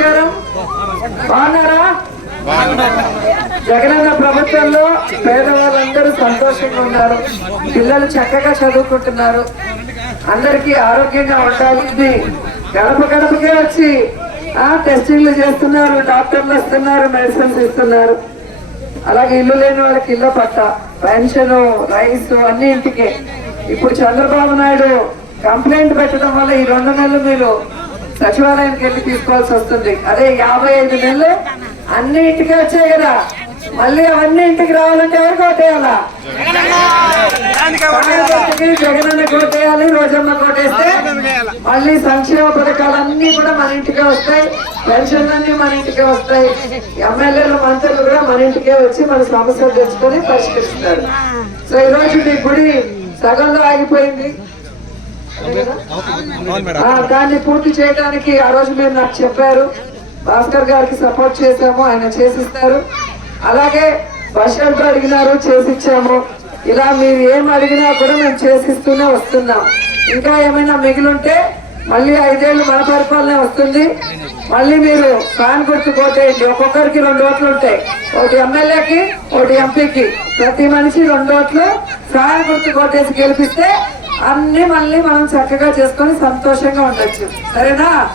నమస్కారం. బాగున్నారా? జగనన్న ప్రభుత్వంలో పేదవాళ్ళందరూ సంతోషంగా ఉన్నారు. పిల్లలు చక్కగా చదువుకుంటున్నారు. అందరికీ ఆరోగ్యంగా ఉండాలని గడప గడపకే వచ్చి ఆ టెస్టింగ్లు చేస్తున్నారు డాక్టర్లు ఇస్తున్నారు మెడిసిన్స్ ఇస్తున్నారు. అలాగే ఇల్లు లేని వాళ్ళకి ఇల్లు పట్ట పెన్షన్ రైస్ అన్ని ఇంటికి. ఇప్పుడు చంద్రబాబు నాయుడు కంప్లైంట్ పెట్టడం వల్ల ఈ రెండు నెలలు మీరు సచివాలయానికి వెళ్ళి తీసుకోవాల్సి వస్తుంది. అదే యాభై ఐదు నెలలు అన్ని ఇంటికి వచ్చాయి కదా. మళ్ళీ అవన్నీ ఇంటికి రావాలంటే ఎవరు కోటేయాలా జగనన్న కోటేయాలి రోజమ్మ కోటేస్తే మళ్ళీ సంక్షేమ పథకాలన్నీ కూడా మన ఇంటికే వస్తాయి పెన్షన్లన్నీ మన ఇంటికే వస్తాయి. ఎమ్మెల్యేలు మంత్రులు కూడా మన ఇంటికే వచ్చి మన సమస్యలు తెచ్చుకొని పరిష్కరిస్తారు. సో ఈ రోజు మీ గుడి సగంలో ఆగిపోయింది. దాన్ని పూర్తి చేయడానికి ఆ రోజు మీరు నాకు చెప్పారు. భాస్కర్ గారికి సపోర్ట్ చేశాము ఆయన చేసిస్తారు. అలాగే బస్ షెల్టర్ అడిగినారు చేసిచ్చాము. ఇలా మీరు ఏం అడిగినా కూడా మేము చేసిస్తూనే వస్తున్నాం. ఇంకా ఏమైనా మిగిలింటే మళ్ళీ ఐదేళ్ళు మన పరిపాలన వస్తుంది. మళ్ళీ మీరు ఫ్యాన్ గుర్తు కోటేయండి ఒక్కొక్కరికి రెండు ఓట్లు ఉంటాయి. ఒకటి ఎమ్మెల్యేకి ఒకటి ఎంపీకి. ప్రతి మనిషి రెండు ఓట్లు ఫ్యాన్ గుర్తు కోటేసి గెలిపిస్తే అన్ని మళ్ళీ మనం చక్కగా చేసుకొని సంతోషంగా ఉండొచ్చు. సరేనా?